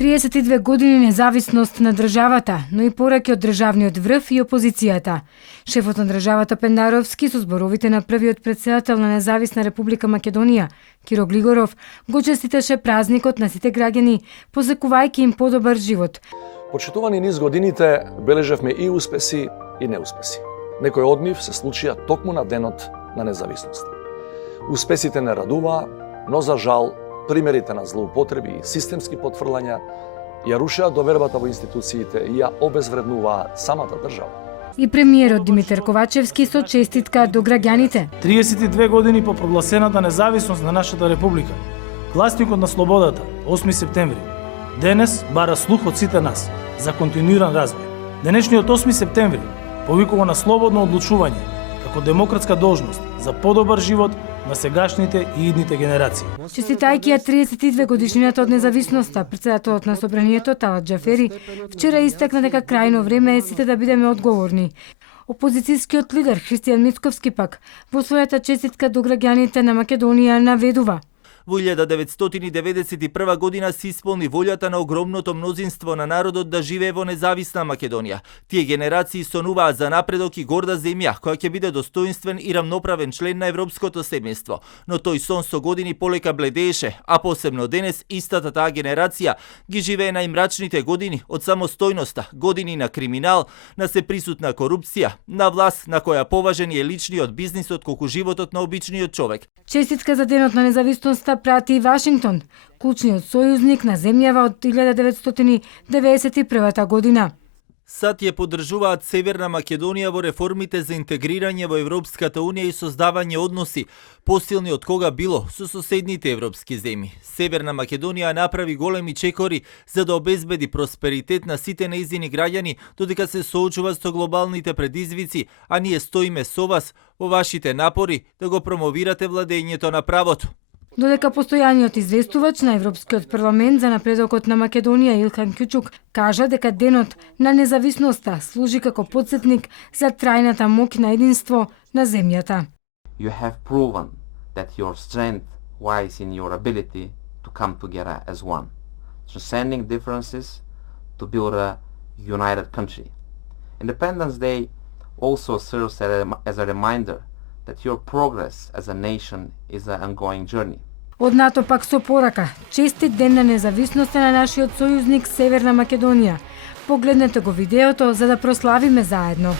32 години независност на државата, но и пораки од државниот врв и опозицијата. Шефот на државата Пендаровски со зборовите на првиот председател на Независна Република Македонија, Киро Глигоров, го честиташе празникот на сите граѓани, посекувајќи им подобар живот. Почитувани низ годините бележевме и успеси и неуспеси. Некои од нив се случија токму на денот на независност. Успесите не радуваа, но за жал примерите на злоупотреби и системски потврлања ја рушеа довербата во институциите и ја обезвреднуваа самата држава. И премиерот Димитар Ковачевски со честитка до граѓаните. 32 години по прогласената независност на нашата република, гласникот на слободата, 8 септември, денес бара слух од сите нас за континуиран развој. Денешниот 8 септември повикува на слободно одлучување како демократска должност за подобар живот на сегашните и идните генерации. Честитајќи ја 32 годишнината од независноста, председателот на Собранието Талат Џафери вчера истакна дека крајно време е сите да бидеме одговорни. Опозицијскиот лидер Христијан Мицковски пак во својата честитка до граѓаните на Македонија наведува: Во 1991 година се исполни волјата на огромното мнозинство на народот да живее во независна Македонија. Тие генерации сонуваат за напредок и горда земја, која ќе биде достоинствен и рамноправен член на европското семејство. Но тој сон со години полека бледееше, а посебно денес истата таа генерација ги живее најмрачните години од самостојноста, години на криминал, на сеприсутна корупција, на власт на која поважен е личниот бизнисот колку животот на обичниот човек. Честитка за денот на независноста прати и Вашингтон, клучниот сојузник на земјава од 1991 година. САД ја поддржуваат Северна Македонија во реформите за интегрирање во Европската Унија и создавање односи посилни од кога било со соседните европски земји. Северна Македонија направи големи чекори за да обезбеди просперитет на сите нејзини граѓани, додека се соочува со глобалните предизвици, а ние стоиме со вас во вашите напори да го промовирате владењето на правото. Додека постојаниот известувач на Европскиот парламент за напредокот на Македонија Илхан Кјучук кажа дека денот на независноста служи како потсетник за трајната моќ на единство на земјата. You have proven that your strength lies in your ability to come together as one, transcending differences to build a united country. Independence Day also serves as a reminder that your progress as a nation is an ongoing journey. Од НАТО пак со порака: честит ден на независноста на нашиот сојузник Северна Македонија. Погледнете го видеото за да прославиме заедно.